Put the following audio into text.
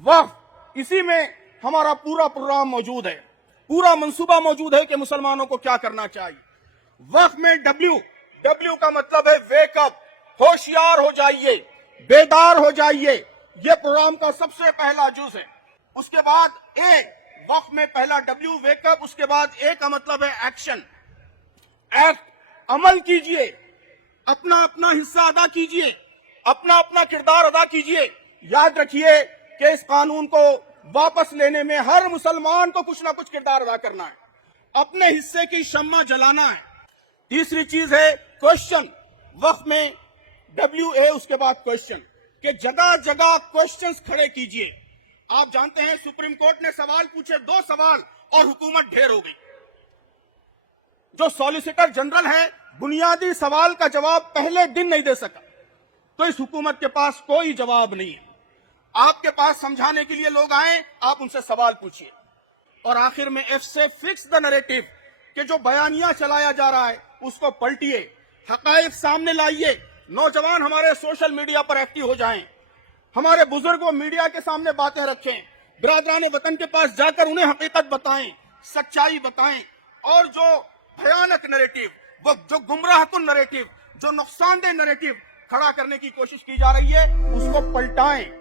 वक्फ, इसी में हमारा पूरा प्रोग्राम मौजूद है, पूरा मंसूबा मौजूद है कि मुसलमानों को क्या करना चाहिए। वक्फ में डब्ल्यू का मतलब है वेकअप, होशियार हो जाइए, बेदार हो जाइए। ये प्रोग्राम का सबसे पहला जुज है। उसके बाद ए, वक्फ में पहला डब्ल्यू वेकअप, उसके बाद ए का मतलब है एक्शन, एक्ट, अमल कीजिए, अपना अपना हिस्सा अदा कीजिए, अपना अपना किरदार अदा कीजिए। याद रखिए कि इस कानून को वापस लेने में हर मुसलमान को कुछ ना कुछ किरदार अदा करना है, अपने हिस्से की शम्मा जलाना है। तीसरी चीज है क्वेश्चन, वक्फ में WA उसके बाद क्वेश्चन, कि जगह जगह क्वेश्चंस खड़े कीजिए। आप जानते हैं सुप्रीम कोर्ट ने सवाल पूछे, 2 सवाल, और हुकूमत ढेर हो गई। जो सॉलिसिटर जनरल है बुनियादी सवाल का जवाब पहले दिन नहीं दे सका, तो इस हुकूमत के पास कोई जवाब नहीं है। आपके पास समझाने के लिए लोग आए, आप उनसे सवाल पूछिए। और आखिर में F से फिक्स द नैरेटिव, कि जो बयानिया चलाया जा रहा है उसको पलटिए, हकायक सामने लाइए। नौजवान हमारे सोशल मीडिया पर एक्टिव हो जाएं, हमारे बुजुर्गों मीडिया के सामने बातें रखें, बिरादरान वतन के पास जाकर उन्हें हकीकत बताएं, सच्चाई बताएं, और जो भयानक नैरेटिव, वो जो गुमराहकुन नैरेटिव, जो नुकसानदेह नैरेटिव खड़ा करने की कोशिश की जा रही है, उसको पलटाएं।